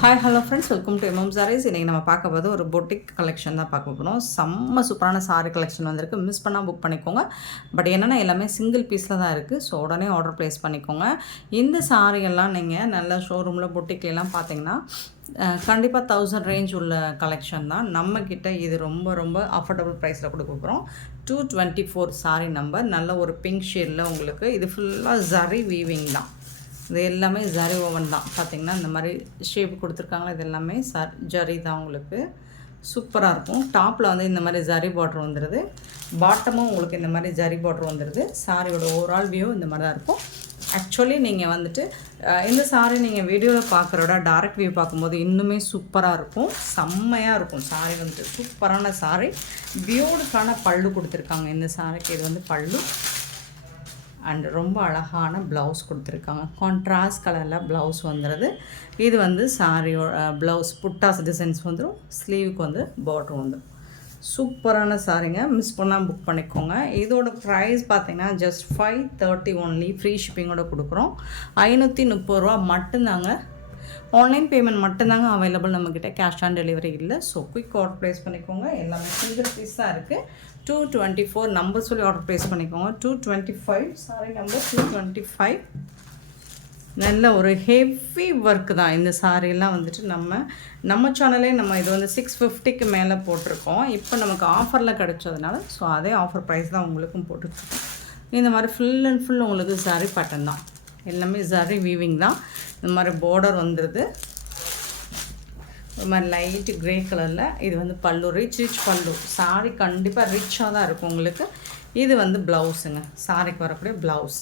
Hi hello friends, welcome to MM Sarees. இன்றைக்கி நம்ம பார்க்க போது ஒரு பொட்டிக் கலெக்ஷன் தான் பார்க்க போகிறோம். செம்ம சூப்பரான சாரீ கலெக்ஷன் வந்திருக்கு. மிஸ் பண்ணால் புக் பண்ணிக்கோங்க. பட் என்னென்னா எல்லாமே சிங்கிள் பீஸில் தான் இருக்குது. ஸோ உடனே ஆர்டர் ப்ளேஸ் பண்ணிக்கோங்க. இந்த சாரீயெல்லாம் நீங்கள் நல்ல ஷோரூமில் பொட்டிக்லாம் பார்த்தீங்கன்னா கண்டிப்பாக 1000 ரேஞ்ச் உள்ள கலெக்ஷன் தான். நம்மக்கிட்ட இது ரொம்ப ரொம்ப அஃபோர்டபுள் ப்ரைஸில் கொடுக்குறோம். 224 சாரீ நம்பர். நல்ல ஒரு பிங்க் ஷேடில் உங்களுக்கு. இது ஃபுல்லாக ஜரி வீவிங் தான். இது எல்லாமே ஜரி ஓவன் தான். பார்த்திங்கன்னா இந்த மாதிரி ஷேப் கொடுத்துருக்காங்களா, இது எல்லாமே ஜரி தான். உங்களுக்கு சூப்பராக இருக்கும். டாப்பில் வந்து இந்த மாதிரி ஜரி பார்டர் வந்துடுது. பாட்டமும் உங்களுக்கு இந்த மாதிரி ஜரி பார்டர் வந்துடுது. சாரியோட ஓவரால் வியூ இந்த மாதிரி தான் இருக்கும். ஆக்சுவலி நீங்கள் வந்துட்டு இந்த சாரீ நீங்கள் வீடியோவில் பார்க்குறோட டைரக்ட் வியூ பார்க்கும்போது இன்னுமே சூப்பராக இருக்கும். செம்மையாக இருக்கும். சாரீ வந்துட்டு சூப்பரான சாரீ. பியூட்டிஃபுல்லான பல்லு கொடுத்துருக்காங்க இந்த சாரிக்கு. இது வந்து பல்லு அண்ட் ரொம்ப அழகான ப்ளவுஸ் கொடுத்துருக்காங்க. கான்ட்ராஸ்ட் கலரில் ப்ளவுஸ் வந்துடுது. இது வந்து சாரியோட ப்ளவுஸ் புட்டாஸ் டிசைன்ஸ் வந்துடும். ஸ்லீவுக்கு வந்து பார்டர் வந்துடும். சூப்பரான சாரீங்க. மிஸ் பண்ணால் புக் பண்ணிக்கோங்க. இதோட ப்ரைஸ் பார்த்திங்கன்னா ஜஸ்ட் 530 ஒன்லி. ஃப்ரீ ஷிப்பிங்கோட கொடுக்குறோம். 530 ரூபா மட்டும்தாங்க. ஆன்லைன் பேமெண்ட் மட்டும்தாங்க அவைலபிள் நம்மக்கிட்ட. கேஷ் ஆன் டெலிவரி இல்லை. ஸோ குயிக் ஆர்டர் ப்ளேஸ் பண்ணிக்கோங்க. எல்லாமே சிங்கிள் பீஸ் தான் இருக்குது. 224 நம்பர் சொல்லி ஆர்டர் ப்ளேஸ் பண்ணிக்கோங்க. 225 சாரி நம்பர் 225. நல்ல ஒரு ஹெவி ஒர்க்கு தான் இந்த சாரீலாம் வந்துட்டு. நம்ம சேனலே நம்ம இது வந்து 650க்கு மேலே போட்டிருக்கோம். இப்போ நமக்கு ஆஃபரில் கிடச்சதுனால ஸோ அதே ஆஃபர் ப்ரைஸ் தான் உங்களுக்கும் போட்டுருக்கோம். இந்த மாதிரி ஃபுல் அண்ட் ஃபுல் உங்களுக்கு ஜரி பேட்டர்ன் தான். எல்லாமே ஜரி வீவிங் தான். இந்த மாதிரி பார்டர் வந்துடுது. ஒரு மாதிரி லைட்டு க்ரே கலரில். இது வந்து பல்லு, ரிச் பல்லு. சாரீ கண்டிப்பாக ரிச்சாக தான் இருக்கும் உங்களுக்கு. இது வந்து ப்ளவுஸுங்க. சாரிக்கு வரக்கூடிய ப்ளவுஸ்.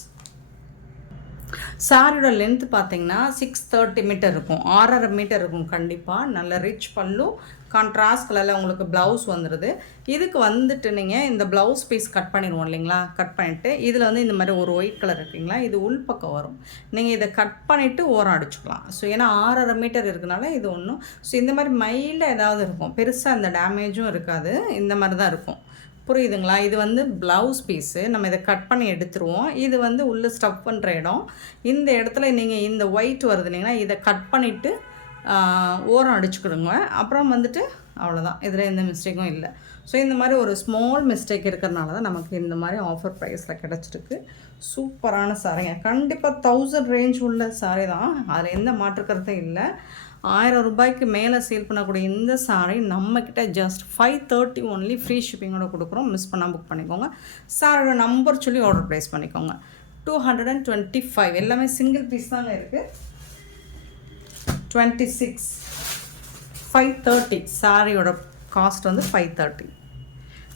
சாரியோட லென்த்து பார்த்தீங்கன்னா 630 மீட்டர் இருக்கும். 6.5 மீட்டர் இருக்கும் கண்டிப்பாக. நல்ல ரிச் பல்லு, கான்ட்ராஸ்ட் கலரில் உங்களுக்கு ப்ளவுஸ் வந்துடுது. இதுக்கு வந்துட்டு நீங்கள் இந்த ப்ளவுஸ் பீஸ் கட் பண்ணிடுவோம் இல்லைங்களா. கட் பண்ணிவிட்டு இதில் வந்து இந்த மாதிரி ஒரு ஒயிட் கலர் இருக்குங்களா, இது உள்பக்கம் வரும். நீங்கள் இதை கட் பண்ணிவிட்டு ஓரம் அடிச்சுக்கலாம். ஸோ ஏன்னா 6.5 மீட்டர் இருக்குனால இது ஒன்றும். ஸோ இந்த மாதிரி மைல்டாக ஏதாவது இருக்கும். பெருசாக அந்த டேமேஜும் இருக்காது. இந்த மாதிரி தான் இருக்கும். புரியுதுங்களா. இது வந்து ப்ளவுஸ் பீஸு. நம்ம இதை கட் பண்ணி எடுத்துருவோம். இது வந்து உள்ளே ஸ்டஃப் பண்ணுற இடம். இந்த இடத்துல நீங்கள் இந்த ஒயிட் வருது இல்லைங்களா, இதை கட் பண்ணிவிட்டு ஓரம் அடிச்சுக்கிடுங்க. அப்புறம் வந்துட்டு அவ்வளோதான். இதில் எந்த மிஸ்டேக்கும் இல்லை. ஸோ இந்த மாதிரி ஒரு ஸ்மால் மிஸ்டேக் இருக்கிறனால தான் நமக்கு இந்த மாதிரி ஆஃபர் ப்ரைஸில் கிடச்சிருக்கு. சூப்பரான சாரீங்க. கண்டிப்பாக 1000 ரேஞ்ச் உள்ள சாரீ தான். அதில் எந்த மாற்றுக்கிறதும் இல்லை. 1000 ரூபாய்க்கு மேலே சேல் பண்ணக்கூடிய இந்த சாரீ நம்மக்கிட்ட ஜஸ்ட் 530 ஒன்லி. ஃப்ரீ ஷிப்பிங்கோட கொடுக்குறோம். மிஸ் பண்ணால் புக் பண்ணிக்கோங்க. சாரியோட நம்பர் சொல்லி ஆர்டர் ப்ளேஸ் பண்ணிக்கோங்க. 225 எல்லாமே சிங்கிள் பீஸ் தாங்க இருக்குது. 26 530 சாரியோட காஸ்ட் வந்து 530.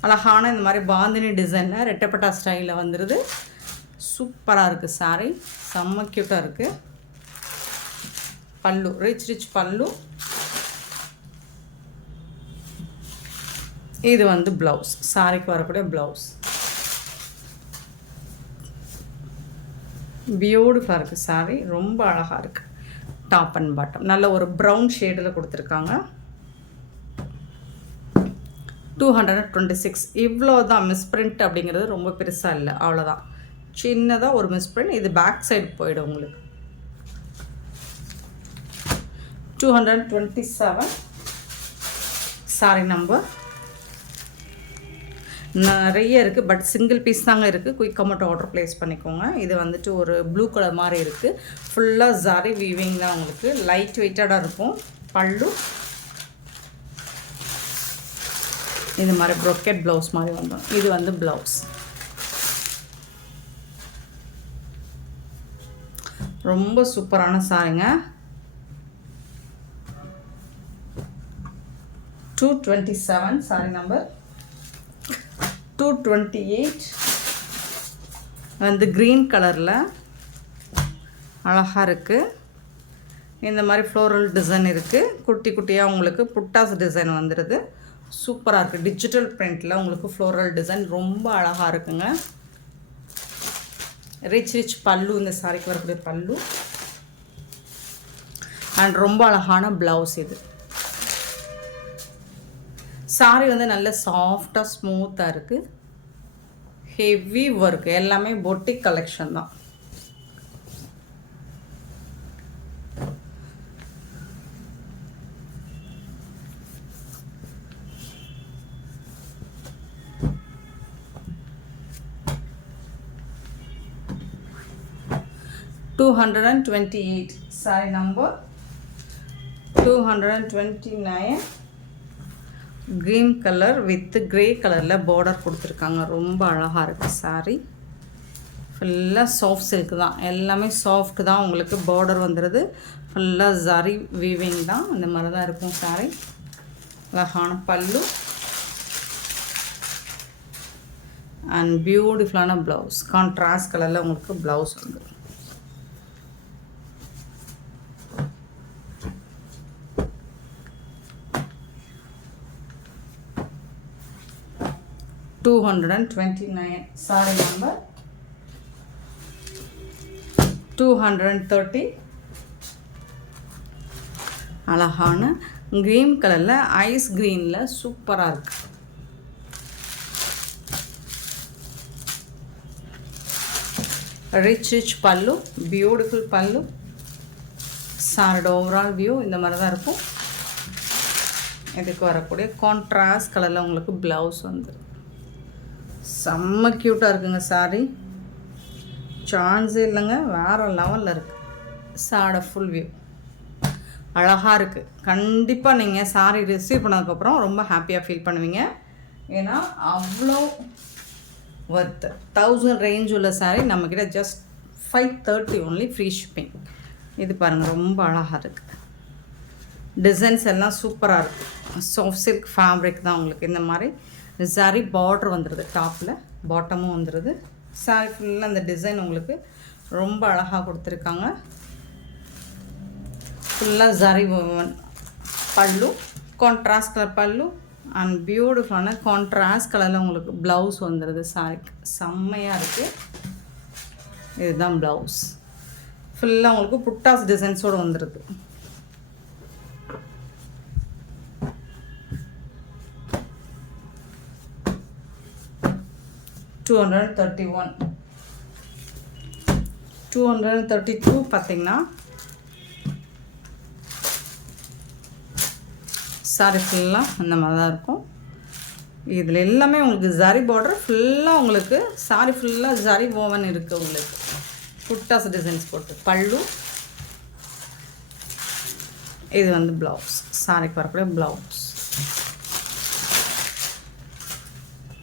அழகான இந்த மாதிரி பாந்தினி டிசைனில் ரெட்டப்பட்டா ஸ்டைலில் வந்துடுது. சூப்பராக இருக்குது சாரீ. செம்ம க்யூட்டாக இருக்குது. பல்லு ரிச் பல்லு. இது வந்து ப்ளவுஸ். சாரிக்கு வரக்கூடிய ப்ளவுஸ். பியூட்டிஃபுல்லாக இருக்குது சாரீ. ரொம்ப அழகாக இருக்குது. டாப் அண்ட் பாட்டம் நல்ல ஒரு ப்ரௌன் ஷேடில் கொடுத்துருக்காங்க. 226. இவ்வளோ தான். மிஸ்பிரிண்ட் அப்படிங்கிறது ரொம்ப பெருசாக இல்லை, அவ்வளோதான். சின்னதாக ஒரு மிஸ்பிரிண்ட். இது பேக் சைடு போயிடும் உங்களுக்கு. 227 சாரி நம்பர். நிறைய இருக்குது. பட் சிங்கிள் பீஸ் தாங்க இருக்குது. குயிக்காக மட்டும் ஆர்டர் ப்ளேஸ் பண்ணிக்கோங்க. இது வந்துட்டு ஒரு ப்ளூ கலர் மாதிரி இருக்குது. ஃபுல்லாக ஜரி வீவிங் தான் உங்களுக்கு. லைட் வெயிட்டடாக இருக்கும். பல்லு இது மாதிரி ப்ரொக்கெட் ப்ளவுஸ் மாதிரி வந்துடும். இது வந்து ப்ளவுஸ். ரொம்ப சூப்பரான சாரிங்க. 227 சாரி நம்பர். 228 வந்து க்ரீன் கலரில் அழகாக இருக்குது. இந்த மாதிரி ஃப்ளோரல் டிசைன் இருக்குது. குட்டி குட்டியாக உங்களுக்கு புட்டாஸ் டிசைன் வந்துடுது. சூப்பராக இருக்குது. டிஜிட்டல் பிரிண்டில் உங்களுக்கு ஃப்ளோரல் டிசைன் ரொம்ப அழகாக இருக்குங்க. ரிச் பல்லு. இந்த சாரிக்கு வரக்கூடிய பல்லு அண்ட் ரொம்ப அழகான ப்ளவுஸ். இது சாரி வந்து நல்ல சாஃப்டாக ஸ்மூத்தாக இருக்குது. Heavy work. எல்லாமே பொட்டிக் கலெக்ஷன் தான். 228 saree number 229 green color with grey colorல border கொடுத்துருக்காங்க. ரொம்ப அழகாக இருக்குது saree. ஃபுல்லாக சாஃப்ட் சில்க் தான், எல்லாமே சாஃப்ட் தான். உங்களுக்கு பார்டர் வந்துடுது, ஃபுல்லாக ஜரி வீவிங் தான். இந்த மாதிரி தான் இருக்கும் saree. அழகான பல்லு அண்ட் பியூட்டிஃபுல்லான ப்ளவுஸ். கான்ட்ராஸ்ட் கலரில் உங்களுக்கு ப்ளவுஸ் வந்துடும். $229 saree number 230 அழகான க்ரீன் கலரில் ஐஸ் க்ரீனில் சூப்பராக இருக்குது. ரிச் பல்லு, பியூட்டிஃபுல் பல்லு. சாரோட ஓவரால் வியூ இந்த மாதிரி தான் இருக்கும். இதுக்கு வரக்கூடிய கான்ட்ராஸ்ட் கலரில் உங்களுக்கு ப்ளவுஸ் வந்துடும். செம்ம க்யூட்டாக இருக்குங்க சாரி, சான்ஸே இல்லைங்க, வேறு லெவலில் இருக்குது. சாரோட ஃபுல் வியூ அழகாக இருக்குது. கண்டிப்பாக நீங்கள் சாரி ரிசீவ் பண்ணதுக்கப்புறம் ரொம்ப ஹாப்பியாக ஃபீல் பண்ணுவீங்க. ஏன்னா அவ்வளோ ஒர்த். 1000 ரேஞ்ச் உள்ள சாரீ நம்மக்கிட்ட ஜஸ்ட் 530 ஒன்லி, ஃப்ரீ ஷிப்பிங். இது பாருங்கள், ரொம்ப அழகாக இருக்குது. டிசைன்ஸ் எல்லாம் சூப்பராக இருக்குது. சாஃப்ட் சில்க் ஃபேப்ரிக் தான். உங்களுக்கு இந்த மாதிரி சாரி பார்டர் வந்துடுது, டாப்பில் பாட்டமும் வந்துடுது. சாரி ஃபுல்லாக அந்த டிசைன் உங்களுக்கு ரொம்ப அழகாக கொடுத்துருக்காங்க. ஃபுல்லாக ஜரி பல்லு, கான்ட்ராஸ்ட் கலர் பல்லு அண்ட் பியூட்டிஃபுல்லான கான்ட்ராஸ்ட் கலரில் உங்களுக்கு ப்ளவுஸ் வந்துடுது. சாரிக்கு செம்மையாக இருக்குது. இதுதான் ப்ளவுஸ். ஃபுல்லாக உங்களுக்கு புட்டாஸ் டிசைன்ஸோடு வந்துடுது. $232 பார்த்தீங்கன்னா சாரி ஃபுல்லாக அந்த மாதிரி தான் இருக்கும். இதில் எல்லாமே உங்களுக்கு ஜரி பார்டர் ஃபுல்லாக, உங்களுக்கு சாரி ஃபுல்லாக ஜரி ஓவன் இருக்குது. உங்களுக்கு புட்டாஸ் டிசைன்ஸ் போட்டு பல்லு. இது வந்து ப்ளவுஸ், சாரிக்கு வரக்கூடிய ப்ளவுஸ்.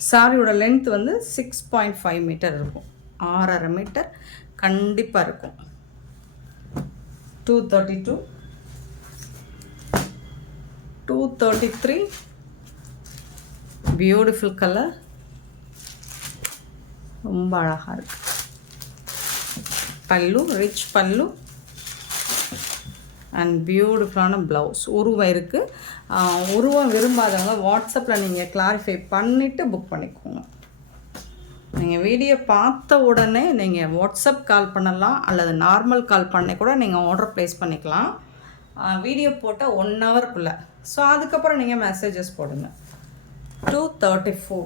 சாரியோட லென்த் வந்து 6.5 மீட்டர் இருக்கும். 6.5 மீட்டர் கண்டிப்பாக இருக்கும். 232 233 பியூட்டிஃபுல் கலர், ரொம்ப அழகாக இருக்குது. பல்லு, ரிச் பல்லு அண்ட் பியூட்டிஃபுல்லான ப்ளவுஸ். உருவம் இருக்குது. உருவம் விரும்பாதவங்க வாட்ஸ்அப்பில் நீங்கள் கிளாரிஃபை பண்ணிவிட்டு புக் பண்ணிக்கோங்க. நீங்கள் வீடியோ பார்த்த உடனே நீங்கள் வாட்ஸ்அப் கால் பண்ணலாம், அல்லது நார்மல் கால் பண்ணி கூட நீங்கள் ஆர்டர் ப்ளேஸ் பண்ணிக்கலாம். வீடியோ போட்டால் 1 ஹவருக்குள்ளே. ஸோ அதுக்கப்புறம் நீங்கள் மெசேஜஸ் போடுங்க. 234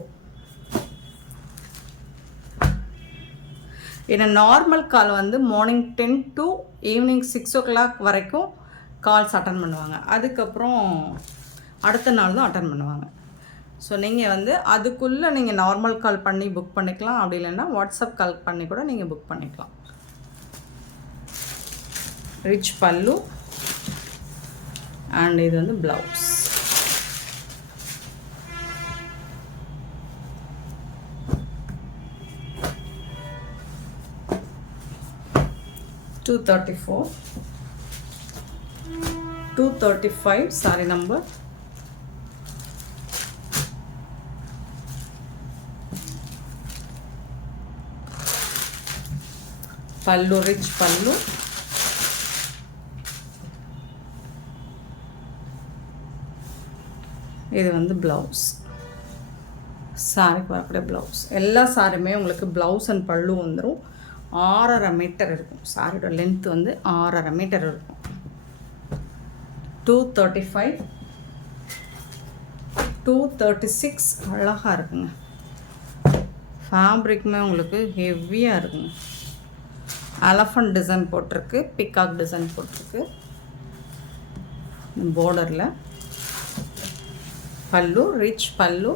ஏன்னா நார்மல் கால் வந்து மார்னிங் 10 to ஈவினிங் 6 o'clock வரைக்கும் கால்ஸ் அட்டன் பண்ணுவாங்க. அதுக்கப்புறம் அடுத்த நாள் தான் அட்டன் பண்ணுவாங்க. ஸோ நீங்கள் வந்து அதுக்குள்ளே நீங்கள் நார்மல் கால் பண்ணி புக் பண்ணிக்கலாம். அப்படி இல்லைன்னா வாட்ஸ்அப் கால் பண்ணி கூட நீங்கள் புக் பண்ணிக்கலாம். ரிச் பல்லு அண்ட் இது வந்து ப்ளவுஸ். $234 235 saree number. பல்லு, ரிச் பல்லு. இது வந்து ப்ளவுஸ். சாரிக்கு வரக்கூடிய ப்ளவுஸ். எல்லா சாரியுமே உங்களுக்கு ப்ளவுஸ் அண்ட் பல்லு வந்துடும். 6.5 மீட்டர் இருக்கும். சாரியோட லென்த் வந்து 6.5 மீட்டர் இருக்கும். 235 236 அழகாக இருக்குங்க. ஃபேப்ரிக்குமே உங்களுக்கு ஹெவியாக இருக்குங்க. எலஃபண்ட் டிசைன் போட்டிருக்கு, பிகாக் டிசைன் போட்டிருக்கு பார்டரில். பல்லு, ரிச் பல்லு.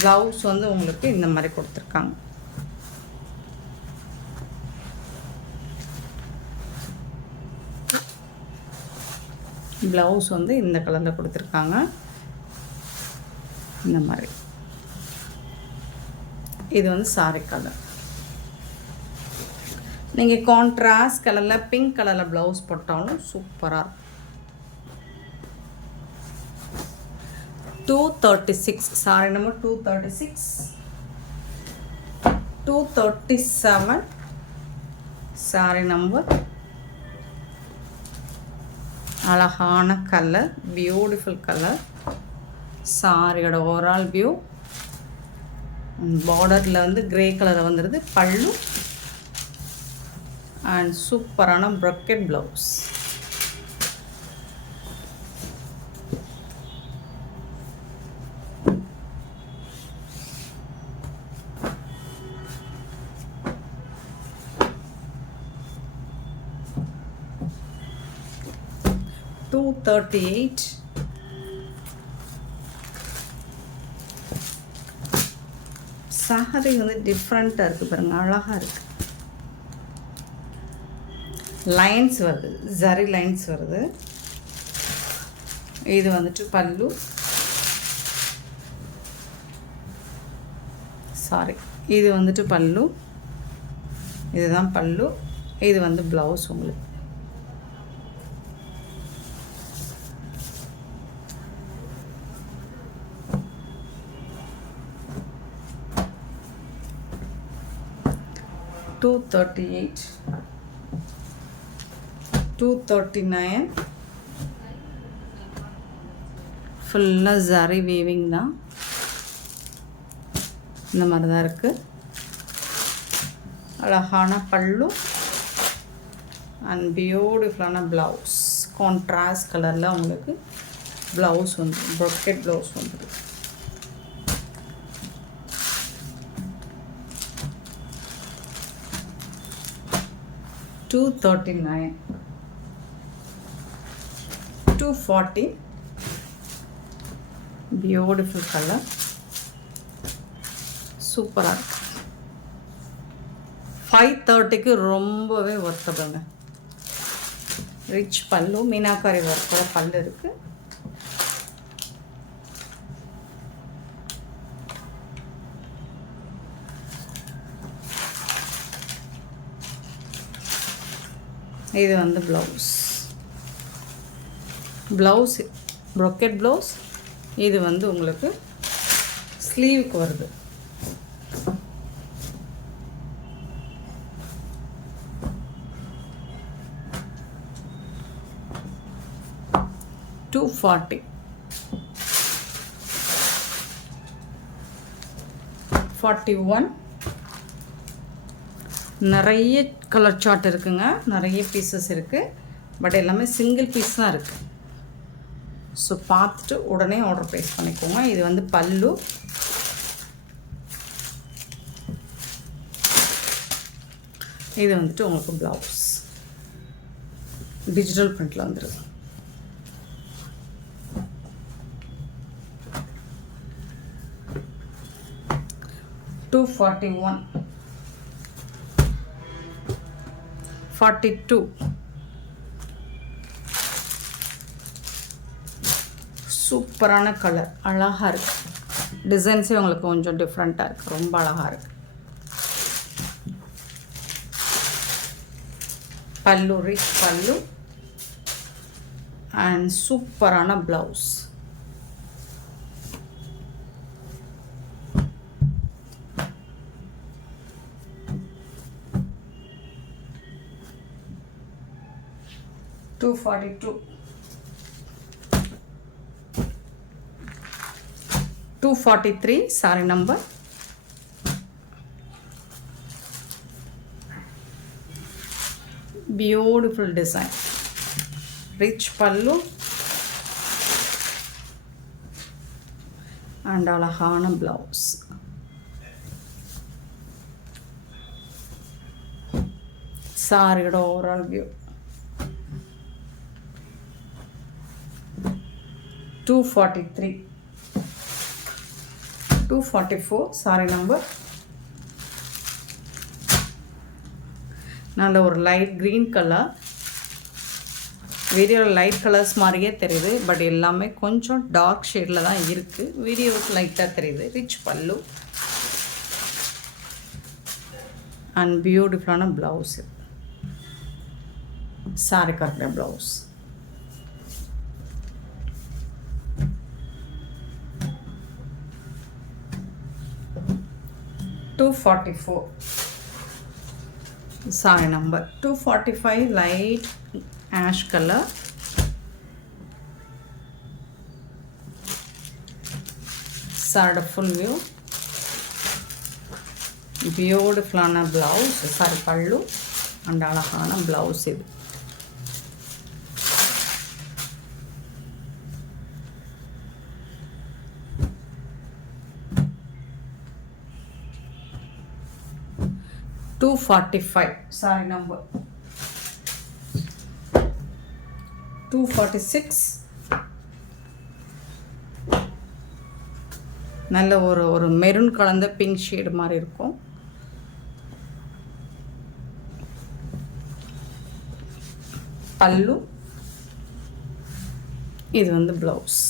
ப்ளவுஸ் வந்து உங்களுக்கு இந்த மாதிரி கொடுத்துருக்காங்க. ப்ளவுஸ் வந்து இந்த கலரில் கொடுத்துருக்காங்க. இந்த மாதிரி இது வந்து சாரி கலர். நீங்கள் கான்ட்ராஸ்ட் கலரில் பிங்க் கலரில் ப்ளவுஸ் போட்டாலும் சூப்பராக இருக்கும். 236 சாரி நம்பர் 236, 237 சாரி நம்பர். அழகான கலர், பியூட்டிஃபுல் கலர். சாரியோட ஓவரால் வியூ. பார்டரில் வந்து கிரே கலரில் வந்துடுது பல்லு. அண்ட் சூப்பரான ப்ரொக்கெட் ப்ளவுஸ். $238. சாரி வந்து டிஃப்ரெண்ட்டாக இருக்குது பாருங்கள், அழகாக இருக்குது. லைன்ஸ் வருது, ஜரி லைன்ஸ் வருது. இது வந்துட்டு பல்லு. சாரி, இது வந்துட்டு பல்லு. இதுதான் பல்லு. இது வந்து ப்ளவுஸ் உங்களுக்கு. $238, $239. ஃபுல்லாக ஜரி வீவிங் தான். இந்த மாதிரி தான் இருக்குது. அழகான பல்லு அண்ட் பியூட்டிஃபுல்லான ப்ளவுஸ். கான்ட்ராஸ்ட் கலரில் உங்களுக்கு ப்ளவுஸ் வந்து ப்ரொக்கெட் ப்ளவுஸ் வந்துடும். $239, $240. பியூட்டிஃபுல் கலர், சூப்பராக இருக்கு. 530க்கு ரொம்பவே ஒர்த்தபுளுங்க. ரிச் பல்லு, மீனாக்காரி ஒர்க்கோட பல்லு இருக்குது. இது வந்து ப்ளவுஸ். Blouse ப்ரொக்கெட் blouse. இது வந்து உங்களுக்கு ஸ்லீவுக்கு வருது. $240, $41. நிறைய கலர் சார்ட் இருக்குங்க, நிறைய பீசஸ் இருக்குது. பட் எல்லாமே சிங்கிள் பீஸ் தான் இருக்குது. ஸோ பார்த்துட்டு உடனே ஆர்டர் ப்ளேஸ் பண்ணிக்கோங்க. இது வந்து பல்லு. இது வந்துட்டு உங்களுக்கு ப்ளவுஸ். டிஜிட்டல் பிரிண்டில் வந்துடுது. $241, $42. சூப்பரான கலர், அழகாக இருக்குது. டிசைன்ஸே உங்களுக்கு கொஞ்சம் டிஃப்ரெண்ட்டாக இருக்குது, ரொம்ப அழகாக இருக்குது. பல்லு, ரிச் பல்லு அண்ட் சூப்பரான blouse. $242, $243 saree number. Beautiful design, rich pallu and alahana blouse. Saree overall view. $243. 244 saree number. நல்ல ஒரு லைட் க்ரீன் கலர். வீடியோவில் லைட் கலர்ஸ் மாதிரியே தெரியுது, பட் எல்லாமே கொஞ்சம் டார்க் ஷேடில் தான் இருக்குது. வீடியோவுக்கு லைட்டாக தெரியுது. ரிச் பல்லு அண்ட் பியூட்டிஃபுல்லான ப்ளவுஸ். சாரி கரெக்டாக blouse. $244 saree number. 245 light ash color. Saree full view. Beautiful ana blouse. Saree pallu and alagana blouse idu. $245 saree number. 246 நல்ல ஒரு மெரூன் கலந்த பிங்க் ஷேடு மாதிரி இருக்கும். பல்லு. இது வந்து ப்ளவுஸ்.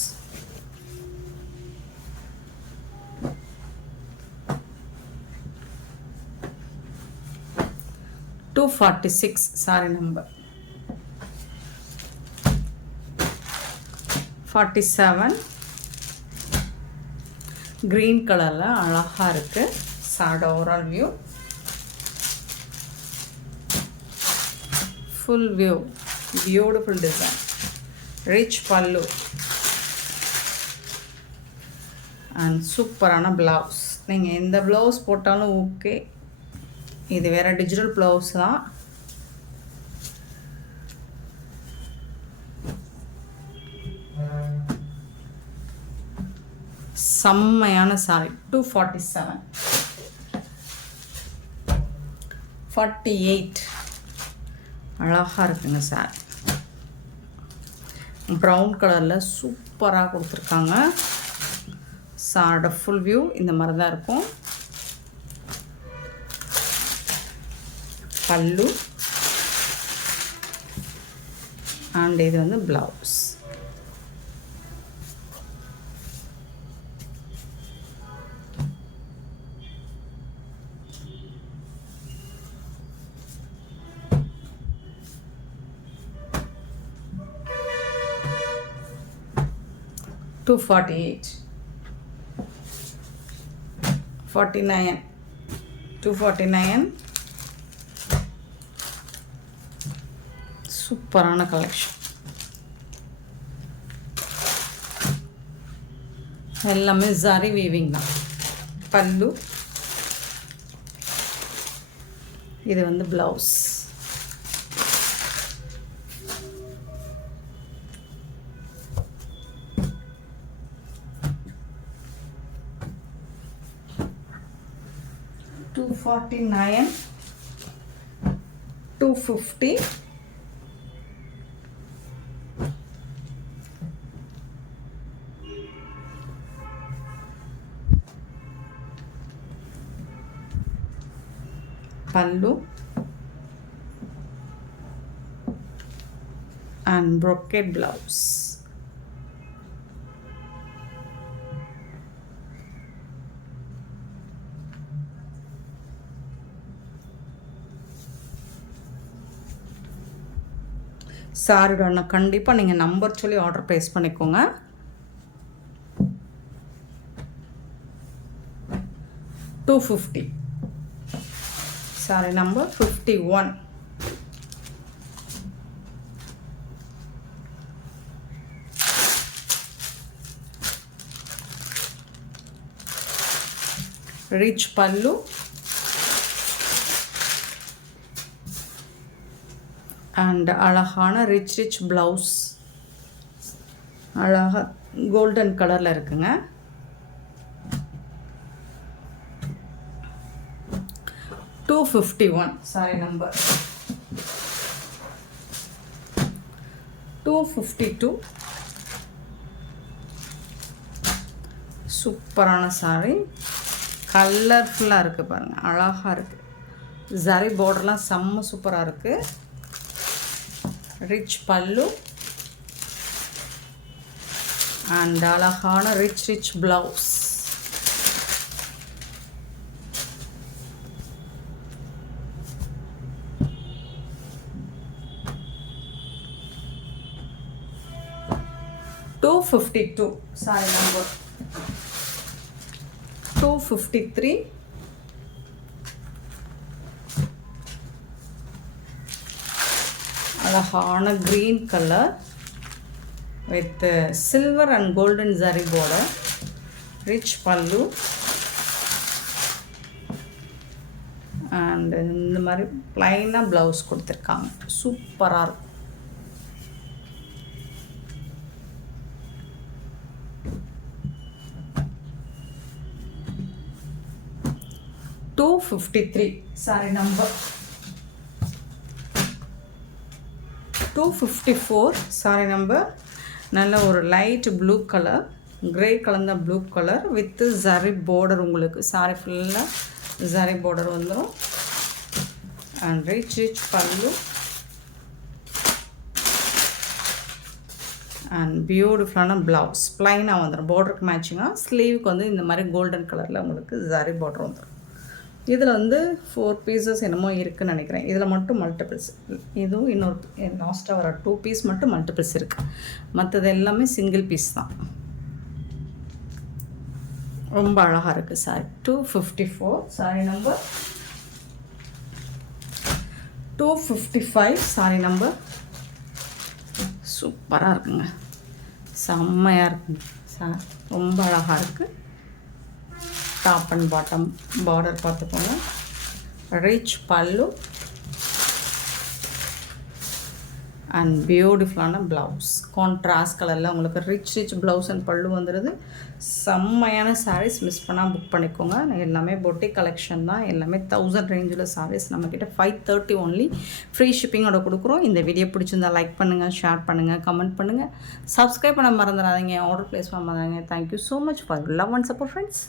$246 saree number. 47 green கலரில் அழகாக இருக்குது. Sorry overall view, full view, beautiful design, rich பல்லு அண்ட் சூப்பரான ப்ளவுஸ். நீங்கள் எந்த ப்ளவுஸ் போட்டாலும் ஓகே. இது வேறு டிஜிட்டல் ப்ளவுஸ் தான். செம்மையான சாரி. 247. 48 அழகாக இருக்குங்க சார். ப்ரௌன் கலரில் சூப்பராக கொடுத்துருக்காங்க. சாரோட ஃபுல் வியூ இந்த மாதிரி தான் இருக்கும். பல்லு அண்ட் இது வந்து ப்ளவுஸ். $248. 49. 249. சூப்பரான கலெக்ஷன். எல்லாமே ஜரி வீவிங் தான். பல்லு. இது வந்து blouse. $249. 250. pallu and brocade blouse. சாரியோட கண்டிப்பாக நீங்கள் நம்பர் சொல்லி ஆர்டர் ப்ளேஸ் பண்ணிக்கோங்க. $250. Sorry number 51. ரிச் பல்லு அண்ட் அழகான ரிச் ப்ளவுஸ். அழகாக கோல்டன் கலரில் இருக்குங்க. $251. Sorry number 252. சூப்பரான சாரி, கலர்ஃபுல்லாக இருக்குது பாருங்கள், அழகாக இருக்குது. ஜரி பார்டர்லாம் செம்ம சூப்பராக இருக்குது. ரிச் பல்லு அண்ட் அழகான ரிச் ப்ளவுஸ். $252 sorry number 253. அழகான green colour with silver and golden zari border, rich பல்லு அண்ட் இந்த மாதிரி ப்ளைனாக ப்ளவுஸ் கொடுத்துருக்காங்க. சூப்பராக இருக்கும். $253 சாரி நம்பர் 254 சாரி நம்பர். நல்ல ஒரு லைட் ப்ளூ கலர், கிரே கலந்த blue colour with zari border. உங்களுக்கு சாரி ஃபுல்லாக ஜரி பார்டர் வந்துடும். அண்ட் ரிச் பல்லு அண்ட் பியூட்டிஃபுல்லான ப்ளவுஸ். ப்ளைனாக வந்துடும், பார்டருக்கு மேட்சிங்காக. ஸ்லீவுக்கு வந்து இந்த மாதிரி கோல்டன் கலரில் உங்களுக்கு ஜரி பார்டர் வந்துடும். இதில் வந்து 4 பீசஸ் என்னமோ இருக்குதுன்னு நினைக்கிறேன். இதில் மட்டும் மல்டிபிள்ஸ், இதுவும் இன்னொரு லாஸ்ட்டாக வர 2 பீஸ் மட்டும் மல்டிபிள்ஸ் இருக்குது. மற்றது எல்லாமே சிங்கிள் பீஸ் தான். ரொம்ப அழகாக இருக்குது sorry. 254 sorry number 255 sorry number. சூப்பராக இருக்குங்க, செம்மையாக இருக்குங்க சார், ரொம்ப அழகாக இருக்குது. டாப் அண்ட் பாட்டம் பார்டர் பார்த்துக்கோங்க. ரிச் பல்லு அண்ட் பியூட்டிஃபுல்லான ப்ளவுஸ். கான்ட்ராஸ்ட் கலரில் உங்களுக்கு ரிச் ப்ளவுஸ் அண்ட் பல்லு வந்துடுது. செம்மையான சாரீஸ், மிஸ் பண்ணால் புக் பண்ணிக்கோங்க. எல்லாமே பொட்டிக் கலெக்ஷன் தான், எல்லாமே 1000 ரேஞ்சில் சாரீஸ். நம்மக்கிட்ட 530 ஒன்லி ஃப்ரீ ஷிப்பிங்கோட கொடுக்குறோம். இந்த வீடியோ பிடிச்சிருந்தால் லைக் பண்ணுங்கள், ஷேர் பண்ணுங்கள், கமெண்ட் பண்ணுங்கள், சப்ஸ்கிரைப் பண்ண மறந்துடாதீங்க, ஆர்டர் ப்ளேஸ் பண்ண மறந்துடாதீங்க. Thank you so much for love and support friends.